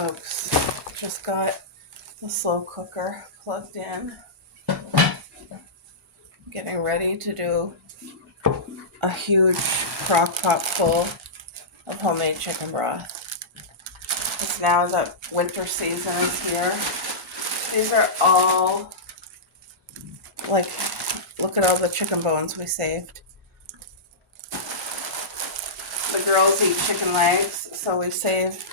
folks. Just got the slow cooker plugged in. Getting ready to do a huge crock pot full of homemade chicken broth. It's now that winter season is here. These are all, like, look at all the chicken bones we saved. The girls eat chicken legs, so we saved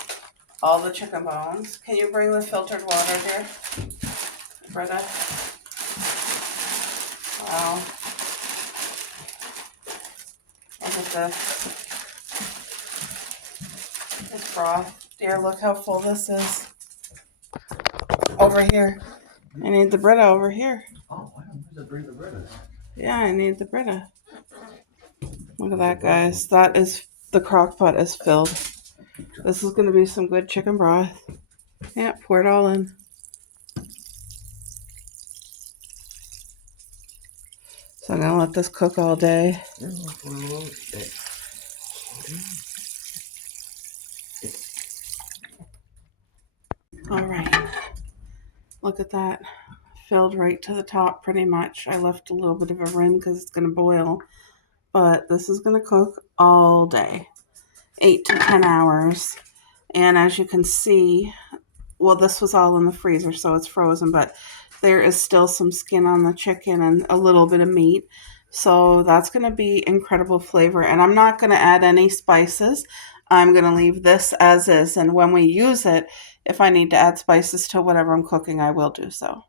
all the chicken bones. Can you bring the filtered water, dear? Britta? Wow. Look at this broth. Dear, look how full this is. Over here. I need the Brita over here. Oh, I don't know to bring the Brita. Yeah, I need the Brita. Look at that, guys. That is, the crock pot is filled. This is going to be some good chicken broth. Yeah, pour it all in. So I'm going to let this cook all day. All right. Look at that. Filled right to the top pretty much. I left a little bit of a rim because it's going to boil. But this is going to cook all day. 8 to 10 hours. And as you can see, well, this was all in the freezer, so it's frozen, but there is still some skin on the chicken and a little bit of meat. So that's going to be incredible flavor. And I'm not going to add any spices. I'm going to leave this as is. And when we use it, if I need to add spices to whatever I'm cooking, I will do so.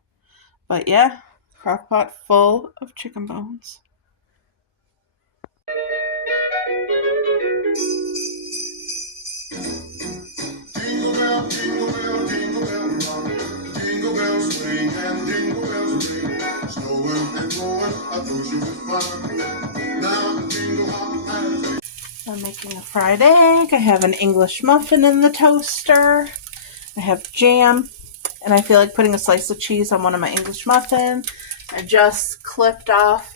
But yeah, crock pot full of chicken bones. Jingle bell, jingle bell, jingle bell rock. Jingle bells swing and jingle bells ring. Snowing and blowing, a bushy with fun. Now the jingle hop has. I'm making a fried egg. I have an English muffin in the toaster. I have jam. And I feel like putting a slice of cheese on one of my English muffins. I just clipped off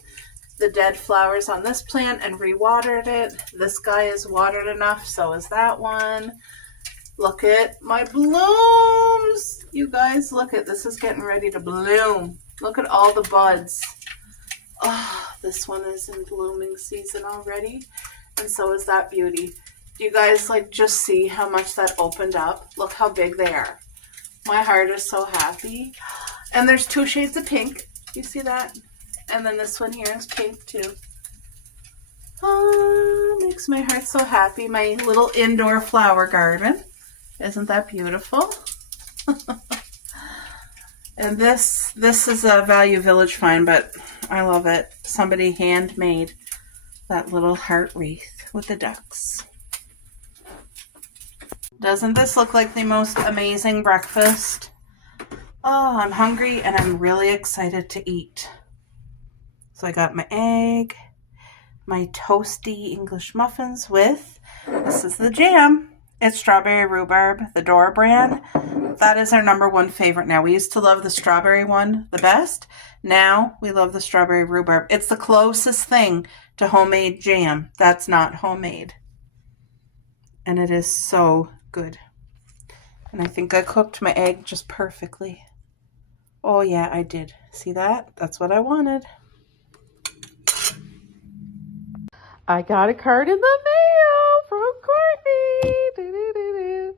the dead flowers on this plant and re-watered it. This guy is watered enough, so is that one. Look at my blooms. You guys, look at this. Is getting ready to bloom. Look at all the buds. Oh, this one is in blooming season already. And so is that beauty. Do you guys like just see how much that opened up? Look how big they are. My heart is so happy. And there's 2 shades of pink. You see that? And then this one here is pink too. Oh, makes my heart so happy. My little indoor flower garden. Isn't that beautiful? And this is a Value Village find, but I love it. Somebody handmade that little heart wreath with the ducks. Doesn't this look like the most amazing breakfast? Oh, I'm hungry and I'm really excited to eat. So I got my egg, my toasty English muffins with, this is the jam. It's strawberry rhubarb, the Dora brand. That is our #1 favorite now. We used to love the strawberry one the best. Now we love the strawberry rhubarb. It's the closest thing to homemade jam that's not homemade. And it is so good. And I think I cooked my egg just perfectly. Oh yeah, I did. See that? That's what I wanted. I got a card in the mail from Courtney. Doo-doo-doo-doo.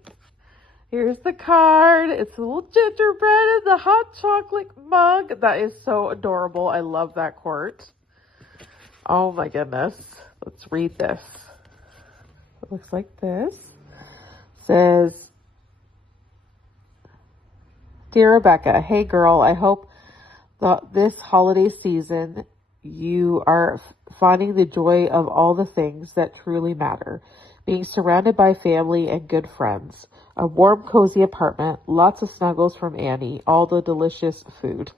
Here's the card. It's a little gingerbread in the hot chocolate mug. That is so adorable. I love that quart. Oh my goodness. Let's read this. It looks like this. It says, Dear Rebecca, hey girl, I hope this holiday season you are finding the joy of all the things that truly matter. Being surrounded by family and good friends. A warm, cozy apartment, lots of snuggles from Annie, all the delicious food.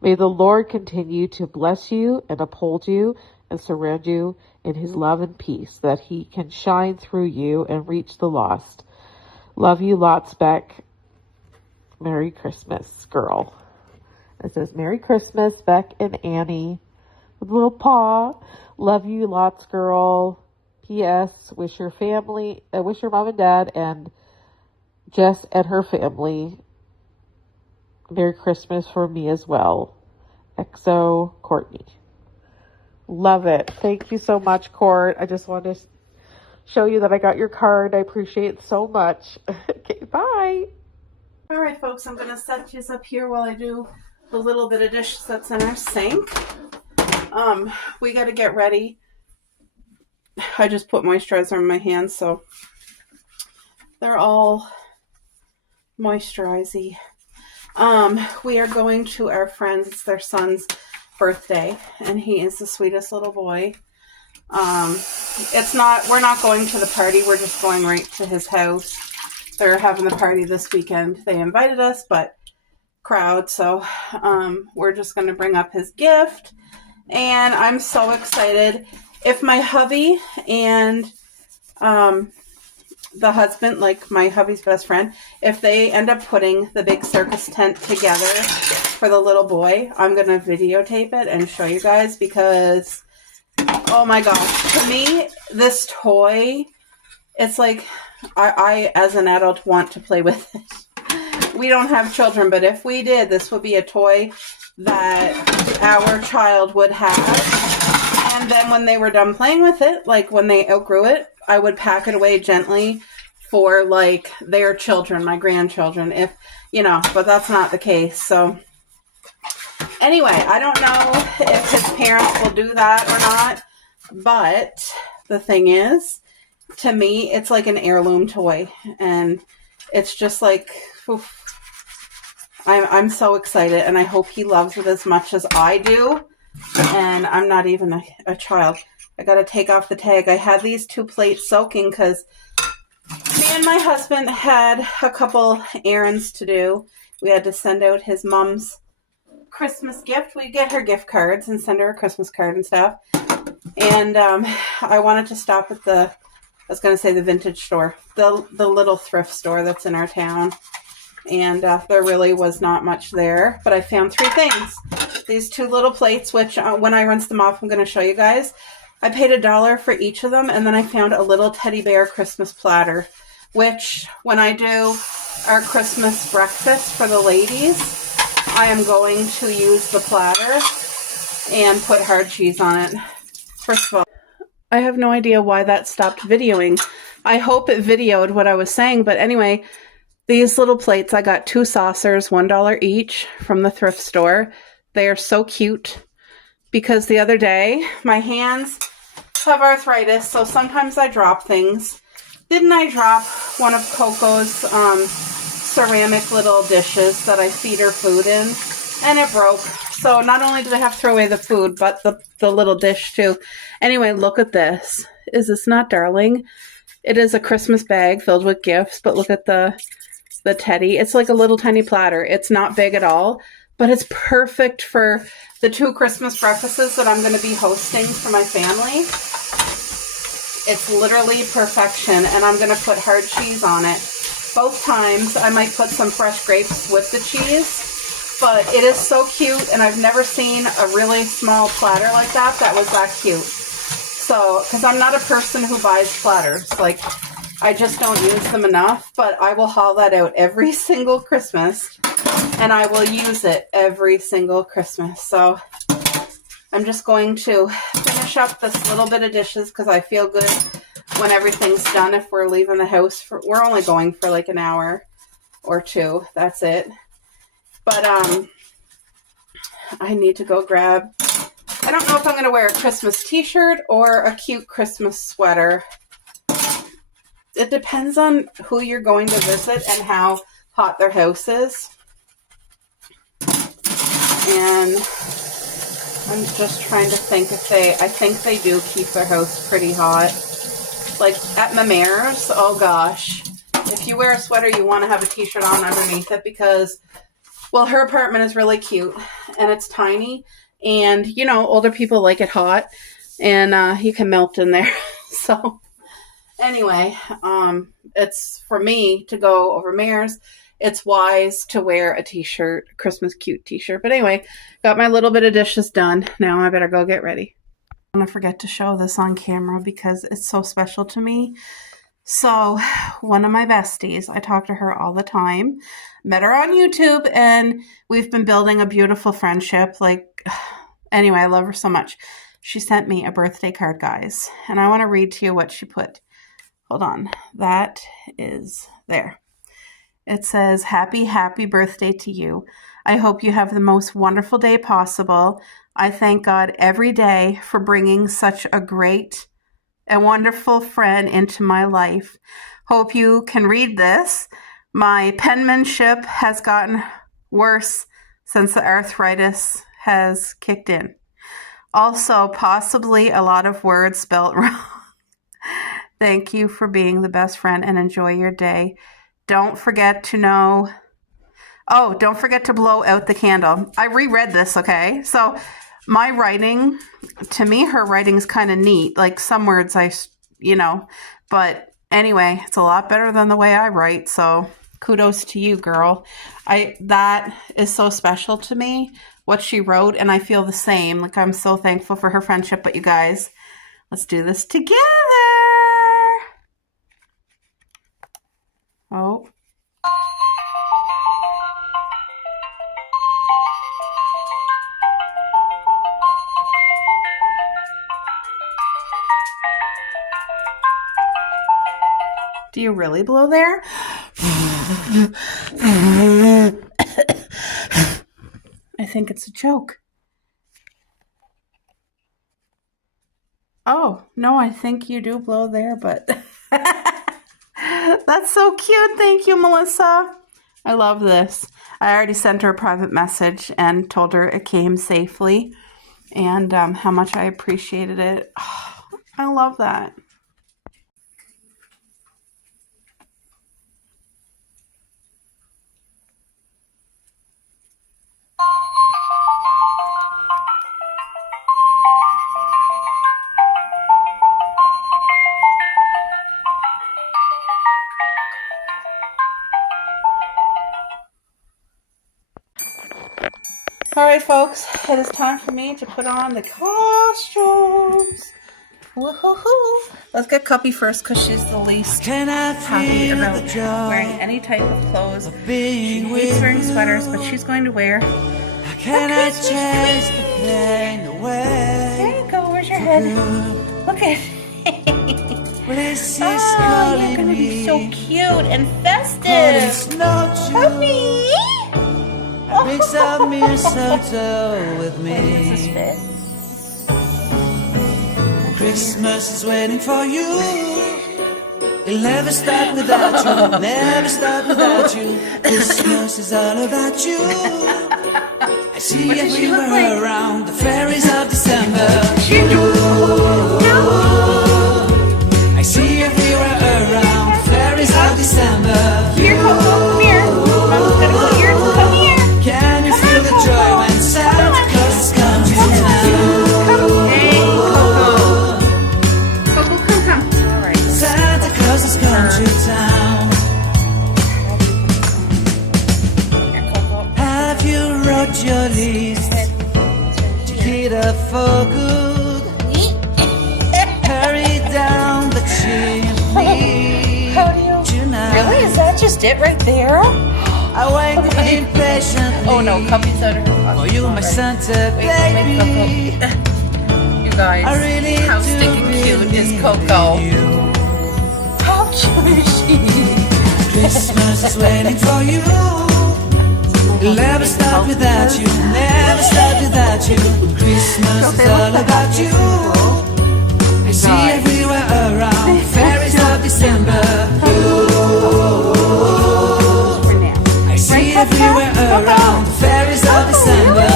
May the Lord continue to bless you and uphold you and surround you in his love and peace, that he can shine through you and reach the lost. Love you lots, Beck. Merry Christmas, girl. It says, Merry Christmas, Beck and Annie. With a little paw. Love you lots, girl. P.S. Wish your mom and dad and Jess and her family. Merry Christmas for me as well. XO Courtney. Love it. Thank you so much, Court. I just wanted to show you that I got your card. I appreciate it so much. Okay, bye. All right, folks, I'm going to set these up here while I do the little bit of dishes that's in our sink. We got to get ready. I just put moisturizer on my hands, so they're all moisturizey. We are going to our friends. It's their son's birthday, and he is the sweetest little boy. We're not going to the party. We're just going right to his house. They're having the party this weekend. They invited us, but crowd, so we're just going to bring up his gift, and I'm so excited. If my hubby and the husband, like my hubby's best friend, if they end up putting the big circus tent together for the little boy, I'm going to videotape it and show you guys, because oh my gosh, to me, this toy, it's like I as an adult want to play with it. We don't have children, but if we did, this would be a toy that our child would have. And then when they were done playing with it, like when they outgrew it, I would pack it away gently for like their children, my grandchildren, if, you know, but that's not the case. So anyway, I don't know if his parents will do that or not, but the thing is, to me, it's like an heirloom toy, and it's just like, oof. I'm so excited, and I hope he loves it as much as I do, and I'm not even a child. I got to take off the tag. I had these 2 plates soaking because me and my husband had a couple errands to do. We had to send out his mom's Christmas gift. We get her gift cards and send her a Christmas card and stuff. And I wanted to stop at the vintage store, the little thrift store that's in our town. And there really was not much there, but I found 3 things. These 2 little plates, which when I rinse them off, I'm going to show you guys. I paid $1 for each of them, and then I found a little teddy bear Christmas platter, which when I do our Christmas breakfast for the ladies, I am going to use the platter and put hard cheese on it. First of all, I have no idea why that stopped videoing. I hope it videoed what I was saying, but anyway, these little plates, I got 2 saucers, $1 each from the thrift store. They are so cute because the other day, my hands have arthritis, so sometimes I drop things. Didn't I drop one of Coco's ceramic little dishes that I feed her food in? And it broke. So not only did I have to throw away the food, but the little dish too. Anyway, look at this. Is this not darling? It is a Christmas bag filled with gifts, but look at the teddy. It's like a little tiny platter. It's not big at all, but it's perfect for the 2 Christmas breakfasts that I'm going to be hosting for my family. It's literally perfection, and I'm going to put hard cheese on it. Both times, I might put some fresh grapes with the cheese, but it is so cute, and I've never seen a really small platter like that was that cute. So, because I'm not a person who buys platters, like, I just don't use them enough, but I will haul that out every single Christmas, and I will use it every single Christmas. So I'm just going to finish up this little bit of dishes because I feel good when everything's done. If we're leaving the house, we're only going for like an hour or 2. That's it. But I need to go grab, I don't know if I'm going to wear a Christmas t-shirt or a cute Christmas sweater. It depends on who you're going to visit and how hot their house is. And I'm just trying to think if I think they do keep their house pretty hot. Like at Mamare's, oh gosh. If you wear a sweater, you want to have a t-shirt on underneath it because, well, her apartment is really cute and it's tiny. And, you know, older people like it hot and you can melt in there. So anyway, it's for me to go over Mare's. It's wise to wear a t-shirt, a Christmas cute t-shirt. But anyway, got my little bit of dishes done. Now I better go get ready. I'm going to forget to show this on camera because it's so special to me. So, one of my besties, I talk to her all the time. Met her on YouTube, and we've been building a beautiful friendship. Like, anyway, I love her so much. She sent me a birthday card, guys, and I want to read to you what she put. Hold on. That is there. It says, happy, happy birthday to you. I hope you have the most wonderful day possible. I thank God every day for bringing such a great and wonderful friend into my life. Hope you can read this. My penmanship has gotten worse since the arthritis has kicked in. Also, possibly a lot of words spelled wrong. Thank you for being the best friend and enjoy your day. Don't forget to blow out the candle. I reread this, okay? So my writing, to me, her writing's kind of neat. Like some words but anyway, it's a lot better than the way I write. So kudos to you, girl. That is so special to me, what she wrote, and I feel the same. Like, I'm so thankful for her friendship. But you guys, let's do this together. Oh. Do you really blow there? I think it's a joke. Oh, no, I think you do blow there, but that's so cute. Thank you, Melissa. I love this. I already sent her a private message and told her it came safely and how much I appreciated it. Oh, I love that. All right, folks, it is time for me to put on the costumes. Woohoo! Let's get Cuppy first because she's the least happy about wearing any type of clothes. She hates wearing sweaters, but she's going to wear a Christmas tree. There you go. Where's your head? Look at it. Oh, you're going to be so cute and festive. Cuppy! Bring some mistletoe with me. Does this fit? Christmas is waiting for you. It'll never start without you. Never start without you. Christmas is all about you. I see everywhere around the fairies of December. I see everywhere around the fairies of December. Here, Coco, come here. Mom's gonna go here. Come here. Can you feel the joy when Santa Claus comes to town? Hey, Coco. Coco, come. All right. Santa Claus has come to town. Here, Coco. Have you wrote your list to hit up for good? Hurry down the chimney tonight. Really? Is that just it right there? I wait impatiently. Oh no, Cuppy's out of her costume. Oh, you my Santa Wait, baby. You guys, I really how do stinking cute believe is Coco? in you. How cute is she? Christmas is waiting for you. It'll never stop without you. Never stop without you. Christmas is all about you. I see everywhere around fairies of December. I see everywhere around fairies of December.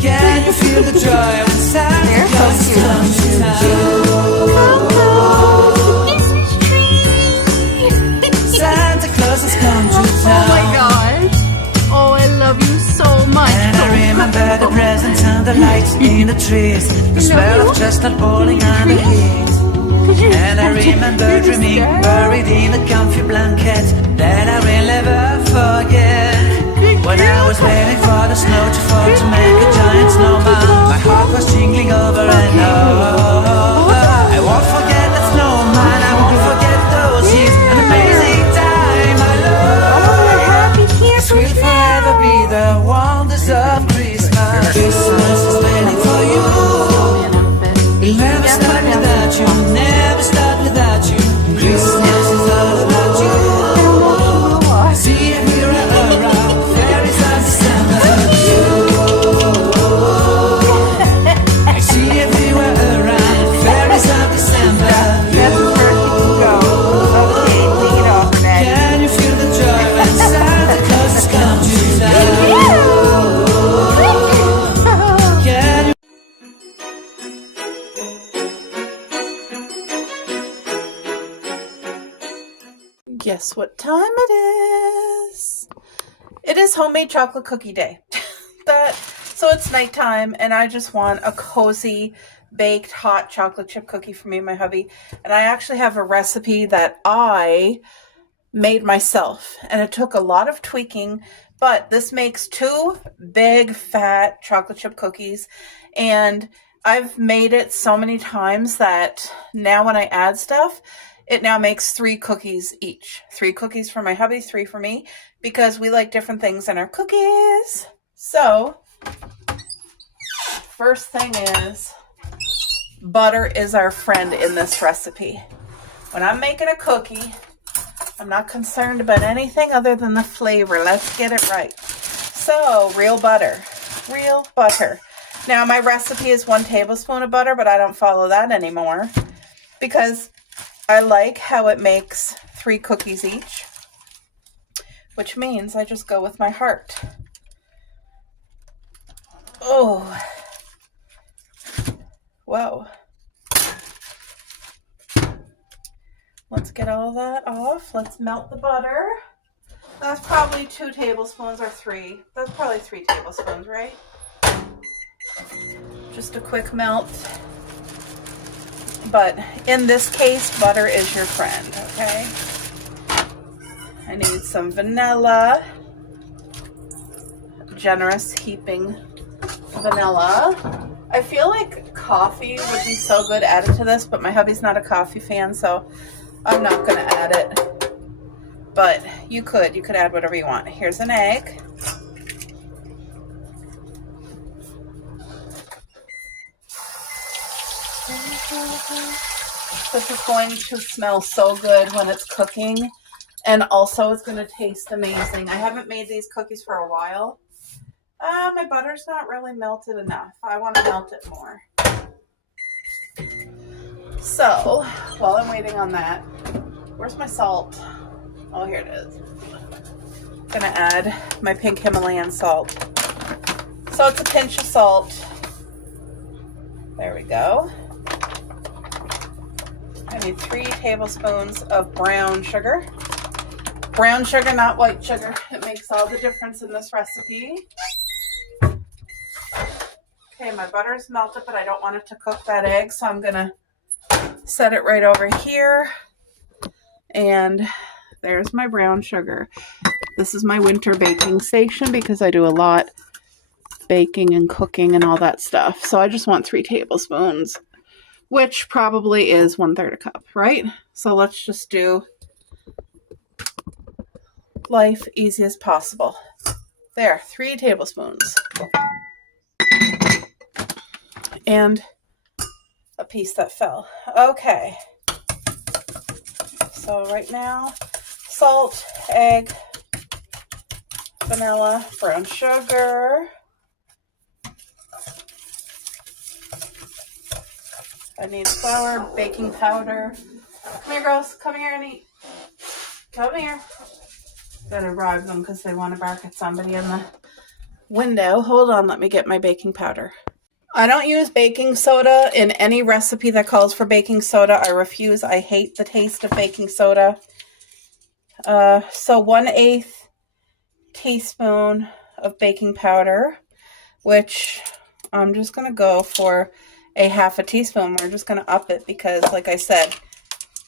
Can you feel the joy when Santa Claus comes to town? Santa Claus has come to town. Oh my gosh. Oh, I love you so much. And I remember the presents and the lights in the trees, the smell of chestnut boiling on the heat. And I remember dreaming, buried in a comfy blanket that I will never forget. When I was waiting for the snow to fall to make a giant snowman, my heart was jingling over and over. I Guess what time it is? It is homemade chocolate cookie day. So it's nighttime, and I just want a cozy baked hot chocolate chip cookie for me and my hubby. And I actually have a recipe that I made myself, and it took a lot of tweaking, but this makes 2 big fat chocolate chip cookies, and I've made it so many times that now when I add stuff, it now makes 3 cookies each. 3 cookies for my hubby, 3 for me, because we like different things in our cookies. So first thing is, butter is our friend in this recipe. When I'm making a cookie, I'm not concerned about anything other than the flavor. Let's get it right. So, real butter. Real butter. Now, my recipe is 1 tablespoon of butter, but I don't follow that anymore because I like how it makes 3 cookies each, which means I just go with my heart. Oh. Whoa. Let's get all that off. Let's melt the butter. That's probably 2 tablespoons or 3. That's probably 3 tablespoons, right? Just a quick melt. But in this case, butter is your friend, okay? I need some vanilla. Generous heaping vanilla. I feel like coffee would be so good added to this, but my hubby's not a coffee fan, so I'm not going to add it. But you could add whatever you want. Here's an egg. This is going to smell so good when it's cooking, and also it's going to taste amazing. I haven't made these cookies for a while. My butter's not really melted enough. I want to melt it more. So, while I'm waiting on that, where's my salt? Oh, here it is. I'm going to add my pink Himalayan salt. So it's a pinch of salt. There we go. I need 3 tablespoons of brown sugar. Brown sugar, not white sugar. It makes all the difference in this recipe. Okay, my butter's melted, but I don't want it to cook that egg, so I'm going to set it right over here. And there's my brown sugar. This is my winter baking station because I do a lot baking and cooking and all that stuff. So I just want 3 tablespoons, which probably is 1/3 a cup, right? So let's just do life easy as possible. There, 3 tablespoons. And a piece that fell. Okay. So right now, salt, egg, vanilla, brown sugar. I need flour, baking powder. Come here, girls. Come here and eat. Come here. Gotta bribe them because they want to bark at somebody in the window. Hold on, let me get my baking powder. I don't use baking soda in any recipe that calls for baking soda. I refuse. I hate the taste of baking soda. So 1/8 teaspoon of baking powder, which I'm just going to go for a 1/2 teaspoon. We're just going to up it because, like I said,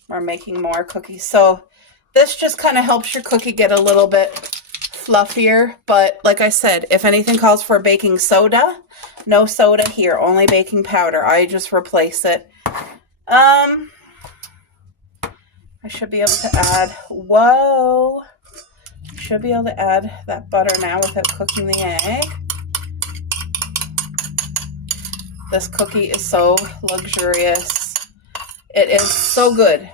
we're making more cookies. So this just kind of helps your cookie get a little bit fluffier. But like I said, if anything calls for baking soda, no soda here, only baking powder. I just replace it. I should be able to add, should be able to add that butter now without cooking the egg. This cookie is so luxurious. It is so good.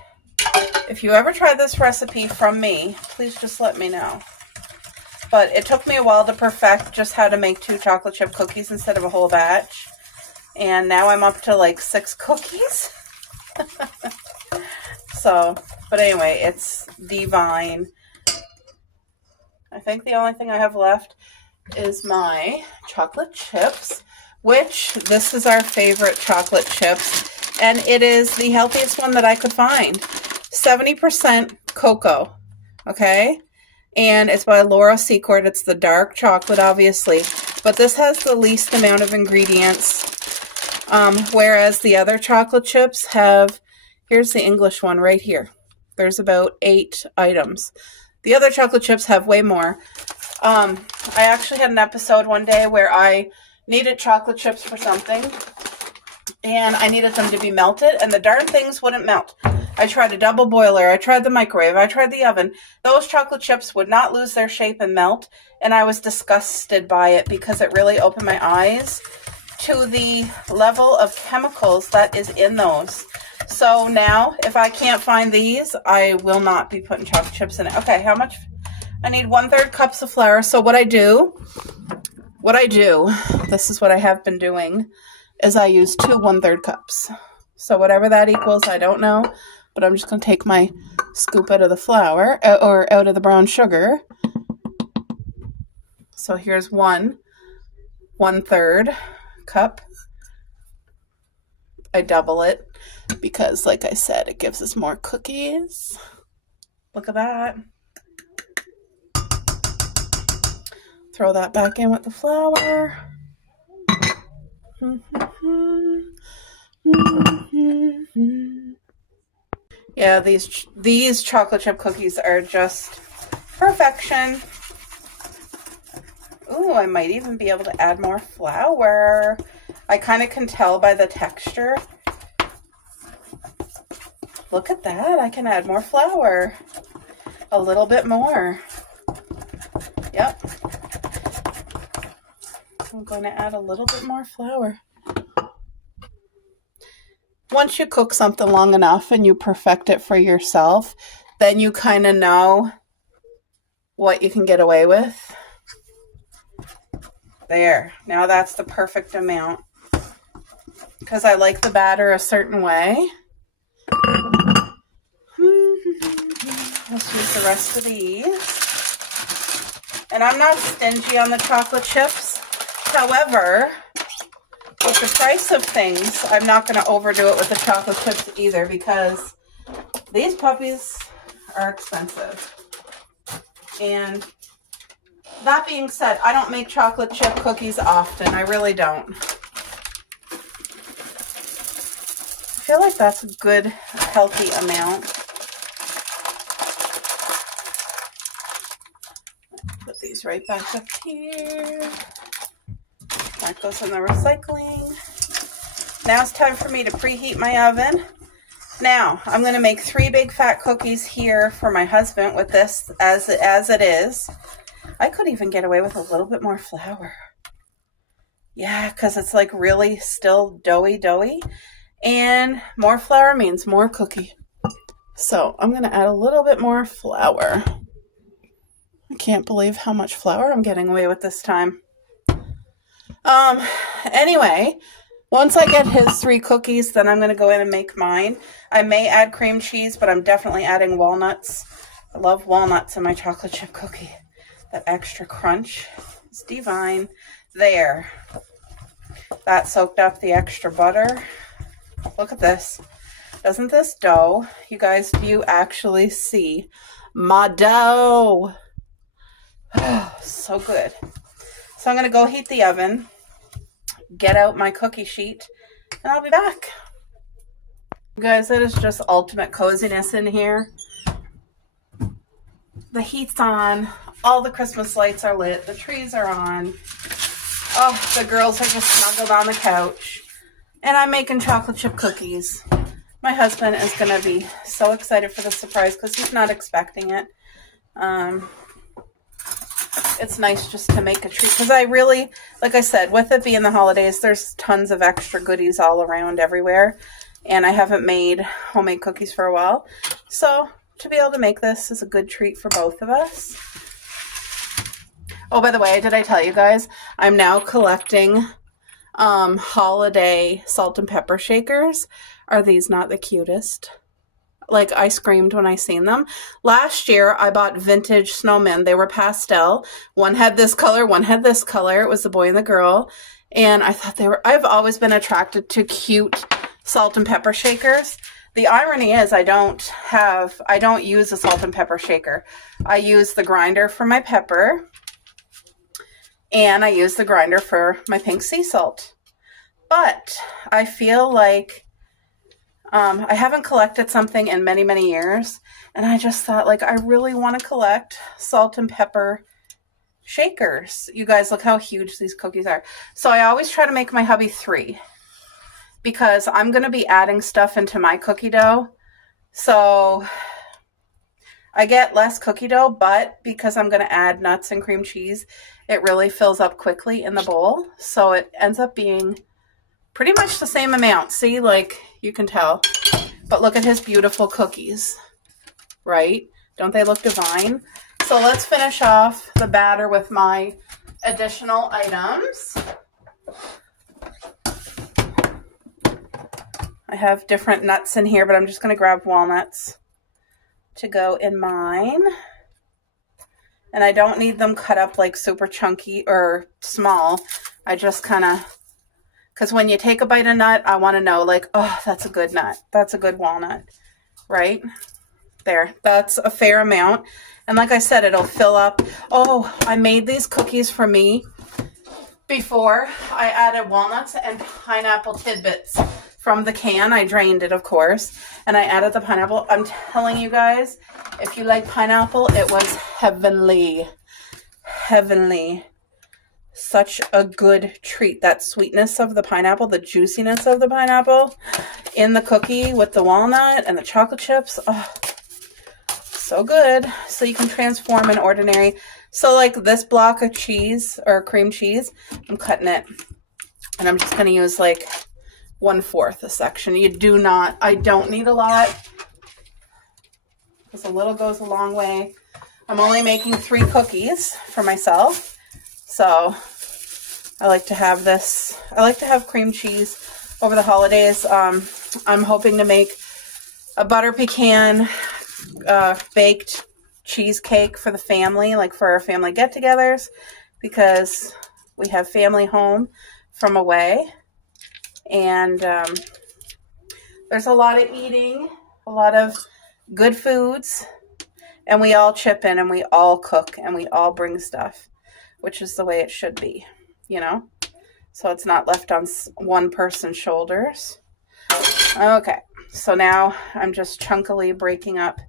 If you ever try this recipe from me, please just let me know. But it took me a while to perfect just how to make 2 chocolate chip cookies instead of a whole batch. And now I'm up to like 6 cookies. So, but anyway, it's divine. I think the only thing I have left is my chocolate chips, which this is our favorite chocolate chips. And it is the healthiest one that I could find. 70% cocoa. okay? And it's by Laura Secord. It's the dark chocolate, obviously, but this has the least amount of ingredients, whereas the other chocolate chips have, here's the English one right here. There's about 8 items. The other chocolate chips have way more. I actually had an episode one day where I needed chocolate chips for something, and I needed them to be melted, and the darn things wouldn't melt. I tried a double boiler, I tried the microwave, I tried the oven. Those chocolate chips would not lose their shape and melt, and I was disgusted by it because it really opened my eyes to the level of chemicals that is in those. So now, if I can't find these, I will not be putting chocolate chips in it. Okay, how much? I need 1/3 cups of flour. So what I do, this is what I have been doing, is I use 2 1/3 cups. So whatever that equals, I don't know. But I'm just going to take my scoop out of the flour, or out of the brown sugar. So here's 1/3 cup. I double it because, like I said, it gives us more cookies. Look at that. Throw that back in with the flour. Yeah, these chocolate chip cookies are just perfection. Ooh, I might even be able to add more flour. I kind of can tell by the texture. Look at that. I can add more flour. A little bit more. Yep. I'm going to add a little bit more flour. Once you cook something long enough and you perfect it for yourself, then you kind of know what you can get away with. There. Now that's the perfect amount. Because I like the batter a certain way. Let's use the rest of these. And I'm not stingy on the chocolate chips. However, with the price of things, I'm not going to overdo it with the chocolate chips either, because these puppies are expensive. And that being said, I don't make chocolate chip cookies often. I really don't. I feel like that's a good, healthy amount. Put these right back up here. That goes in the recycling. Now it's time for me to preheat my oven. Now, I'm going to make 3 big fat cookies here for my husband with this as it is. I could even get away with a little bit more flour. Yeah, because it's like really still doughy. And more flour means more cookie. So I'm going to add a little bit more flour. I can't believe how much flour I'm getting away with this time. Anyway, once I get his 3 cookies, then I'm going to go in and make mine. I may add cream cheese, but I'm definitely adding walnuts. I love walnuts in my chocolate chip cookie. That extra crunch is divine. There. That soaked up the extra butter. Look at this. Doesn't this dough, you guys, do you actually see my dough? Oh, so good. So I'm going to go heat the oven, get out my cookie sheet, and I'll be back. You guys, it is just ultimate coziness in here. The heat's on. All the Christmas lights are lit. The trees are on. Oh, the girls are just snuggled on the couch. And I'm making chocolate chip cookies. My husband is going to be so excited for the surprise because he's not expecting it. It's nice just to make a treat because I really, like I said, with it being the holidays, there's tons of extra goodies all around everywhere. And I haven't made homemade cookies for a while. So to be able to make this is a good treat for both of us. Oh, by the way, did I tell you guys, I'm now collecting holiday salt and pepper shakers. Are these not the cutest? Like, I screamed when I seen them. Last year, I bought vintage snowmen. They were pastel. One had this color, one had this color. It was the boy and the girl. And I thought they were, I've always been attracted to cute salt and pepper shakers. The irony is I don't use a salt and pepper shaker. I use the grinder for my pepper, and I use the grinder for my pink sea salt. But I feel like I haven't collected something in many, many years, and I just thought, like, I really want to collect salt and pepper shakers. You guys, look how huge these cookies are. So I always try to make my hubby 3, because I'm going to be adding stuff into my cookie dough. So I get less cookie dough, but because I'm going to add nuts and cream cheese, it really fills up quickly in the bowl. So it ends up being pretty much the same amount. See, like, you can tell. But look at his beautiful cookies, right? Don't they look divine? So let's finish off the batter with my additional items. I have different nuts in here, but I'm just going to grab walnuts to go in mine. And I don't need them cut up like super chunky or small. I just kind of, because when you take a bite of nut, I want to know, like, oh, that's a good nut. That's a good walnut, right? There, that's a fair amount. And like I said, it'll fill up. Oh, I made these cookies for me before. I added walnuts and pineapple tidbits from the can. I drained it, of course, and I added the pineapple. I'm telling you guys, if you like pineapple, it was heavenly. Heavenly. Such a good treat. That sweetness of the pineapple, the juiciness of the pineapple in the cookie with the walnut and the chocolate chips. Oh, so good. So you can transform an ordinary. So like this block of cheese or cream cheese, I'm cutting it, and I'm just going to use like 1/4 a section. I don't need a lot, because a little goes a long way. I'm only making 3 cookies for myself. So I like to have this. I like to have cream cheese over the holidays. I'm hoping to make a butter pecan baked cheesecake for the family, like for our family get-togethers, because we have family home from away. And there's a lot of eating, a lot of good foods, and we all chip in and we all cook and we all bring stuff, which is the way it should be, you know? So it's not left on one person's shoulders. Okay, so now I'm just chunkily breaking up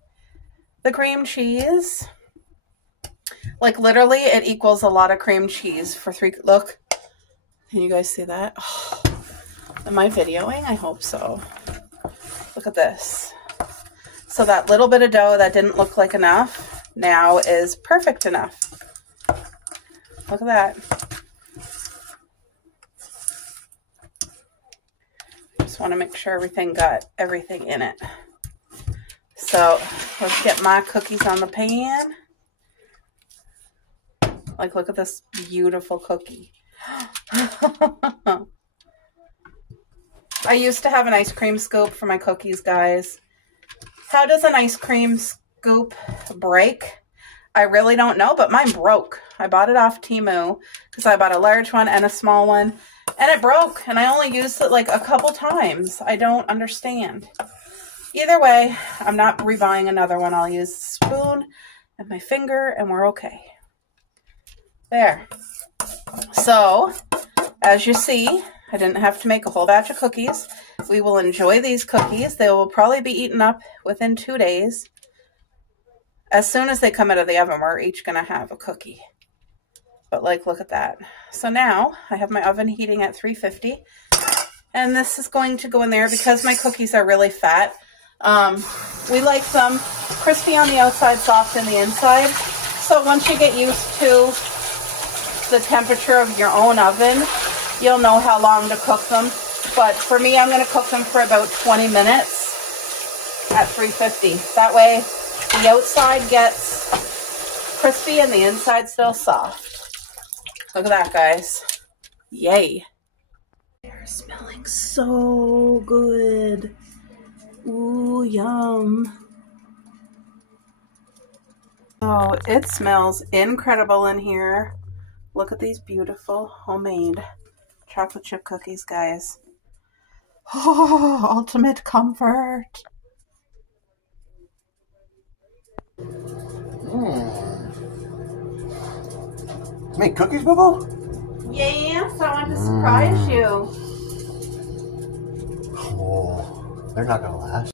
the cream cheese. Like literally it equals a lot of cream cheese for 3. Look, can you guys see that? Oh, am I videoing? I hope so. Look at this. So that little bit of dough that didn't look like enough now is perfect enough. Look at that. Just want to make sure everything got everything in it. So let's get my cookies on the pan. Like, look at this beautiful cookie. I used to have an ice cream scoop for my cookies, guys. How does an ice cream scoop break? I really don't know, but mine broke. I bought it off Temu because I bought a large one and a small one, and it broke, and I only used it like a couple times. I don't understand. Either way, I'm not rebuying another one. I'll use a spoon and my finger, and we're okay. There. So, as you see, I didn't have to make a whole batch of cookies. We will enjoy these cookies. They will probably be eaten up within 2 days. As soon as they come out of the oven, we're each going to have a cookie. But like, look at that. So now I have my oven heating at 350. And this is going to go in there because my cookies are really fat. We like them crispy on the outside, soft on the inside. So once you get used to the temperature of your own oven, you'll know how long to cook them. But for me, I'm going to cook them for about 20 minutes at 350. That way the outside gets crispy and the inside still soft. Look at that, guys. Yay. They're smelling so good. Ooh, yum. Oh, it smells incredible in here. Look at these beautiful homemade chocolate chip cookies, guys. Oh, ultimate comfort. make cookies, Bubba? Yes, I want to surprise you. Oh, they're not gonna last.